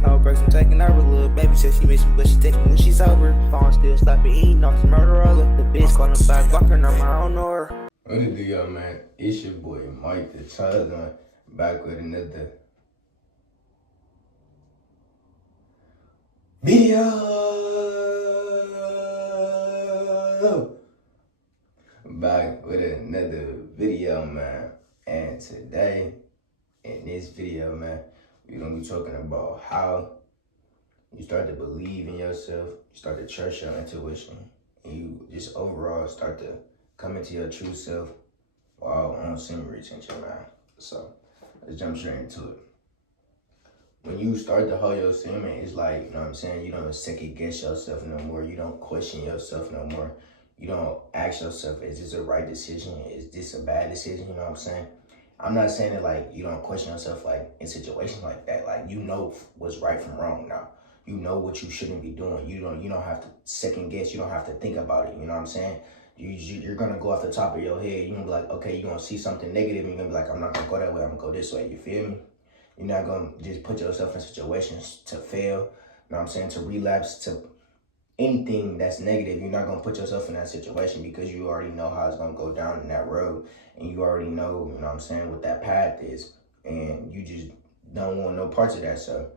No breaks, I'm taking over. Little baby said she miss me, but she text me when she's sober. Phone still slapping, eating off the murder roller. The bitch calling back, walking on my own or. What it do, y'all, man? It's your boy Mike the Chosen, back with another video. Back with another video, man. And today, in this video, man, we're gonna be talking about how you start to believe in yourself, you start to trust your intuition, and you just overall start to come into your true self while on semen retention, man. So let's jump straight into it. When you start to hold your semen, it's like, you know what I'm saying, you don't second guess yourself no more. You don't question yourself no more. You don't ask yourself, is this a right decision? Is this a bad decision? You know what I'm saying? I'm not saying that like you don't question yourself like in situations like that. Like you know what's right from wrong now. You know what you shouldn't be doing. You don't have to second guess. You don't have to think about it. You know what I'm saying? You're gonna go off the top of your head. You're gonna be like, okay, you're gonna see something negative, and you're gonna be like, I'm not gonna go that way, I'm gonna go this way. You feel me? You're not gonna just put yourself in situations to fail, you know what I'm saying, to relapse, to anything that's negative. You're not gonna put yourself in that situation because you already know how it's gonna go down in that road, and you already know, you know what I'm saying, what that path is, and you just don't want no parts of that. So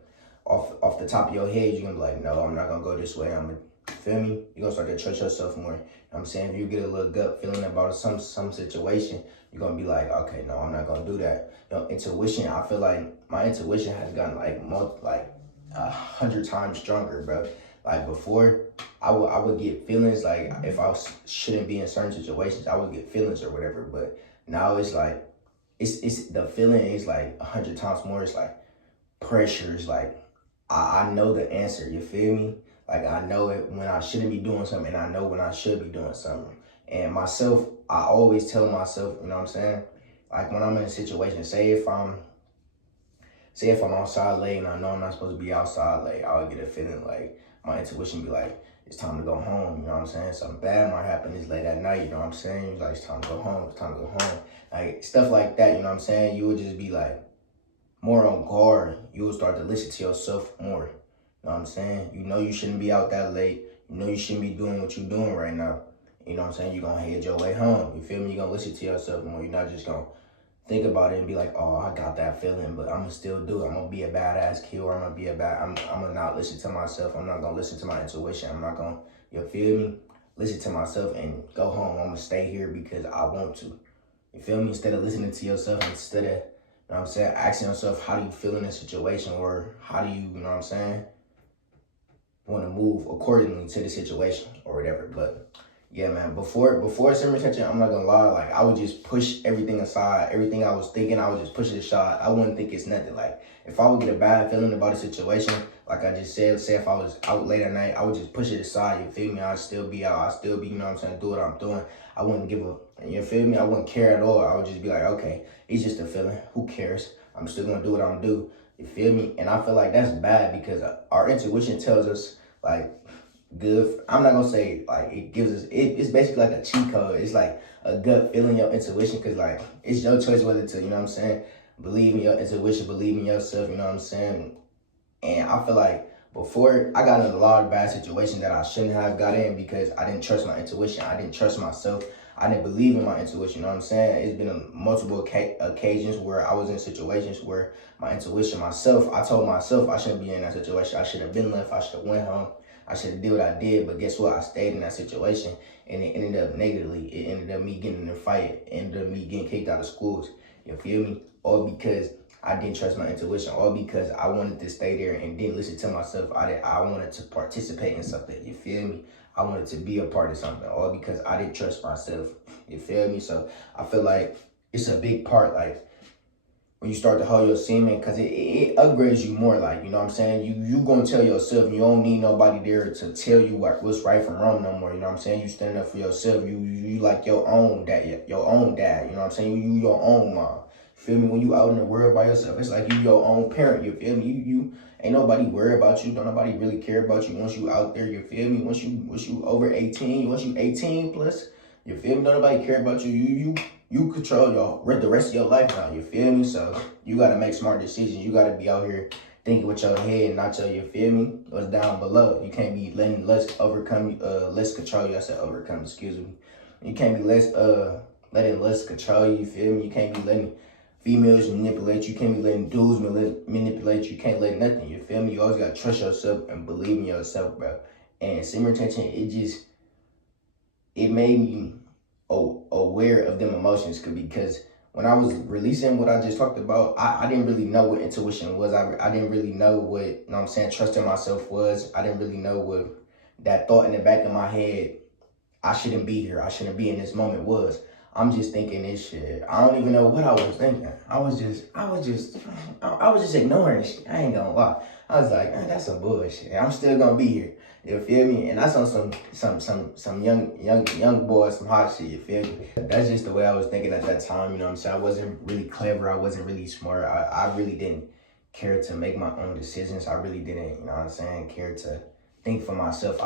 off the top of your head, you're gonna be like, no, I'm not gonna go this way. I'm gonna, feel me? You're gonna start to trust yourself more. You know what I'm saying? If you get a little gut feeling about some situation, you're gonna be like, okay, no, I'm not gonna do that. You know, intuition, I feel like my intuition has gotten like 100 times stronger, bro. Like before, I would get feelings like if I shouldn't be in certain situations, I would get feelings or whatever. But now it's like, it's the feeling is like 100 times more. It's like pressure. It's like, I know the answer, you feel me? Like I know it when I shouldn't be doing something, and I know when I should be doing something. And myself, I always tell myself, you know what I'm saying? Like when I'm in a situation, say if I'm outside late and I know I'm not supposed to be outside late, I would get a feeling like my intuition be like, it's time to go home, you know what I'm saying? Something bad might happen, it's late at night, you know what I'm saying? It's like, it's time to go home, it's time to go home. Like stuff like that, you know what I'm saying? You would just be like more on guard. You would start to listen to yourself more. You know what I'm saying? You know you shouldn't be out that late. You know you shouldn't be doing what you're doing right now. You know what I'm saying? You're going to head your way home. You feel me? You're going to listen to yourself more. You're not just going to think about it and be like, oh, I got that feeling, but I'm going to still do it. I'm going to be a badass kid, or I'm going to not listen to myself. I'm not going to listen to my intuition. I'm not going to, you feel me? Listen to myself and go home. I'm going to stay here because I want to. You feel me? Instead of listening to yourself, instead of, you know what I'm saying, asking yourself, how do you feel in a situation, or how do you know what I'm saying, want to move accordingly to the situation or whatever. But yeah, man, before semen retention, I'm not gonna lie, like I would just push everything aside. Everything I was thinking, I would just push it aside. I wouldn't think it's nothing. Like if I would get a bad feeling about a situation, like I just said, say if I was out late at night, I would just push it aside. You feel me? I'd still be out. I'd still be, you know what I'm saying, do what I'm doing. I wouldn't give a, you feel me? I wouldn't care at all. I would just be like, okay, it's just a feeling. Who cares? I'm still gonna do what I'm do. You feel me? And I feel like that's bad because our intuition tells us like good. I'm not gonna say like it gives us. It's basically like a cheat code. It's like a gut feeling, your intuition, because like it's your choice whether to, you know what I'm saying, believe in your intuition, believe in yourself. You know what I'm saying? And I feel like before I got in a lot of bad situations that I shouldn't have got in because I didn't trust my intuition. I didn't trust myself. I didn't believe in my intuition, you know what I'm saying? It's been multiple occasions where I was in situations where my intuition, myself, I told myself I shouldn't be in that situation. I should have been left. I should have went home. I should have did what I did. But guess what? I stayed in that situation, and it ended up negatively. It ended up me getting in a fight. It ended up me getting kicked out of schools. You feel me? All because I didn't trust my intuition. All because I wanted to stay there and didn't listen to myself. I wanted to participate in something. You feel me? I wanted to be a part of something, all because I didn't trust myself. You feel me? So I feel like it's a big part, like when you start to hold your semen, because it upgrades you more. Like, you know what I'm saying? You gonna tell yourself, you don't need nobody there to tell you what's right from wrong no more. You know what I'm saying? You stand up for yourself. You like your own dad, you know what I'm saying? You your own mom. Feel me? When you out in the world by yourself, it's like you your own parent. You feel me? You ain't nobody worry about you. Don't nobody really care about you once you out there. You feel me? Once you over 18, once you 18 plus, you feel me? Don't nobody care about you. You control the rest of your life now. You feel me? So you gotta make smart decisions. You gotta be out here thinking with your head, not your, you feel me? What's down below. You can't be letting lust overcome you, lust control you. I said overcome, excuse me. You can't be letting lust control you, you feel me? You can't be letting females manipulate you. You can't be letting dudes manipulate you. You can't let nothing, you feel me? You always gotta trust yourself and believe in yourself, bro. And simmer tension, it made me aware of them emotions, because when I was releasing what I just talked about, I didn't really know what intuition was. I didn't really know what, you know what I'm saying, trusting myself was. I didn't really know what that thought in the back of my head, I shouldn't be here, I shouldn't be in this moment, was. I'm just thinking this shit. I don't even know what I was thinking. I was just ignoring shit. I ain't gonna lie. I was like, man, that's some bullshit. I'm still gonna be here. You feel me? And that's on some young boys, some hot shit, you feel me? That's just the way I was thinking at that time, you know what I'm saying? I wasn't really clever, I wasn't really smart. I really didn't care to make my own decisions. I really didn't, you know what I'm saying, care to think for myself.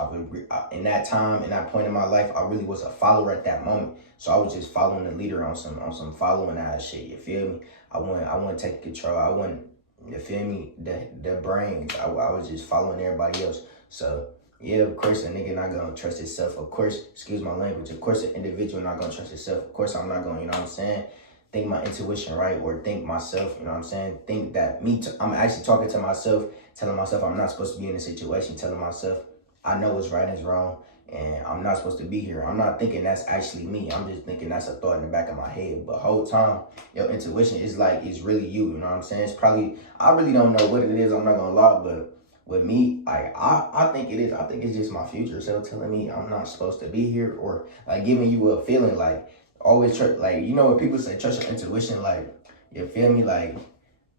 In that time, in that point in my life, I really was a follower at that moment. So I was just following the leader on some following ass shit, you feel me? I wasn't taking control. I wasn't, you feel me, the brains. I was just following everybody else. So yeah, of course a nigga not gonna trust himself. Of course, excuse my language, of course an individual not gonna trust himself. Of course I'm not gonna, you know what I'm saying, think my intuition right, or think myself, you know what I'm saying, think that I'm actually talking to myself, telling myself I'm not supposed to be in this situation, telling myself I know what's right and what's wrong, and I'm not supposed to be here. I'm not thinking that's actually me. I'm just thinking that's a thought in the back of my head. But whole time, your intuition is like, it's really you know what I'm saying? It's probably, I really don't know what it is, I'm not gonna lie, but with me, I think it is. I think it's just my future self telling me I'm not supposed to be here, or like giving you a feeling like, always trust, like, you know when people say trust your intuition, like, you feel me, like,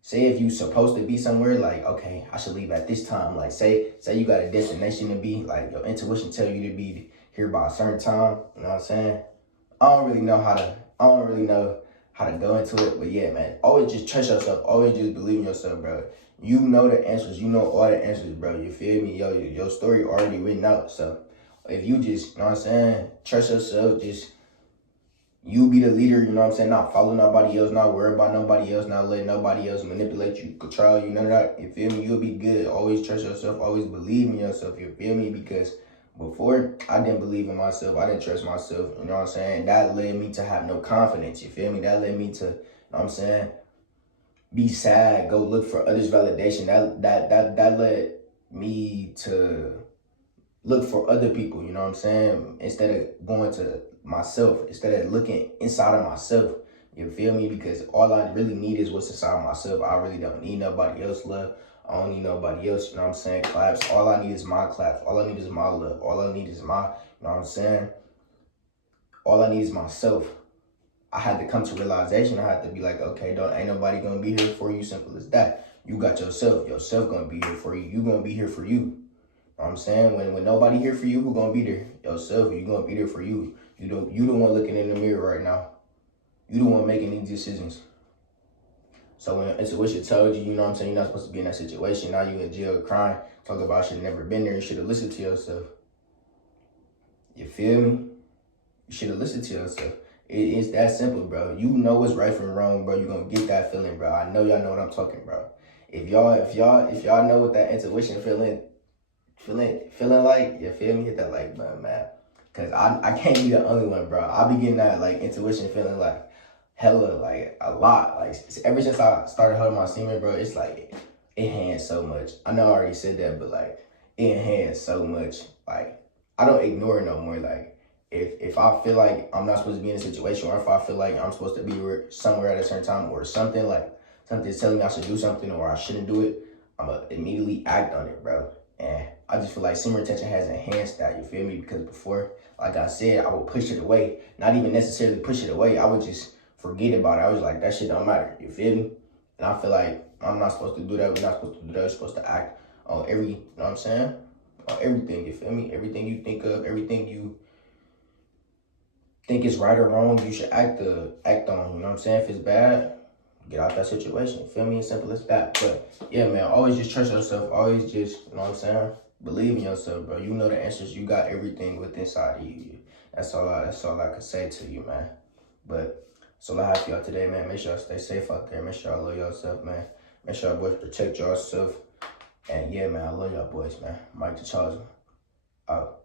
say if you supposed to be somewhere, like, okay, I should leave at this time. Like, say you got a destination to be, like, your intuition tell you to be here by a certain time, you know what I'm saying? I don't really know how to go into it, but yeah, man, always just trust yourself, always just believe in yourself, bro. You know the answers, you know all the answers, bro, you feel me? Your story already written out, so if you just, you know what I'm saying, trust yourself, just, you be the leader, you know what I'm saying? Not follow nobody else, not worry about nobody else, not letting nobody else manipulate you, control you, none of that, you feel me? You'll be good. Always trust yourself, always believe in yourself, you feel me? Because before, I didn't believe in myself, I didn't trust myself, you know what I'm saying? That led me to have no confidence, you feel me? That led me to, you know what I'm saying, be sad, go look for others' validation. That led me to look for other people, you know what I'm saying? Instead of going to myself, instead of looking inside of myself, you feel me? Because all I really need is what's inside of myself. I really don't need nobody else love. I don't need nobody else, you know what I'm saying, claps. All I need is my claps. All I need is my love. All I need is my, you know what I'm saying? All I need is myself. I had to come to realization. I had to be like, okay, ain't nobody gonna be here for you, simple as that. You got yourself. Yourself gonna be here for you. You gonna be here for you. You know what I'm saying? When nobody here for you, who gonna be there? Yourself. You gonna be there for you. You the one looking in the mirror right now. You the one making these decisions. So when intuition told you, you know what I'm saying, you're not supposed to be in that situation. Now you in jail crying, talk about you should have never been there. You should have listened to yourself. You feel me? You should have listened to yourself. It's that simple, bro. You know what's right from wrong, bro. You're gonna get that feeling, bro. I know y'all know what I'm talking, bro. If y'all know what that intuition feeling like, you feel me? Hit that like button, man. Cause I can't be the only one, bro. I be getting that like intuition feeling like hella, like a lot. Like ever since I started holding my semen, bro, it's like it enhanced so much. I know I already said that, but like it enhanced so much. Like I don't ignore it no more. Like if I feel like I'm not supposed to be in a situation, or if I feel like I'm supposed to be somewhere at a certain time, or something's telling me I should do something or I shouldn't do it, I'm gonna immediately act on it, bro. And I just feel like simmer retention has enhanced that, you feel me? Because before, like I said, I would push it away. Not even necessarily push it away. I would just forget about it. I was like, that shit don't matter, you feel me? And I feel like I'm not supposed to do that. We're not supposed to do that. We're supposed to act on you know what I'm saying? On everything, you feel me? Everything you think of, everything you think is right or wrong, you should act on, you know what I'm saying? If it's bad, get out that situation, you feel me? As simple as that. But yeah, man, always just trust yourself. Always just, you know what I'm saying? Believe in yourself, bro. You know the answers. You got everything within inside of you. That's all I can say to you, man. But that's all I have for y'all today, man. Make sure y'all stay safe out there. Make sure y'all love yourself, man. Make sure y'all boys protect yourself. And yeah, man, I love y'all boys, man. Mike the Charger. Out.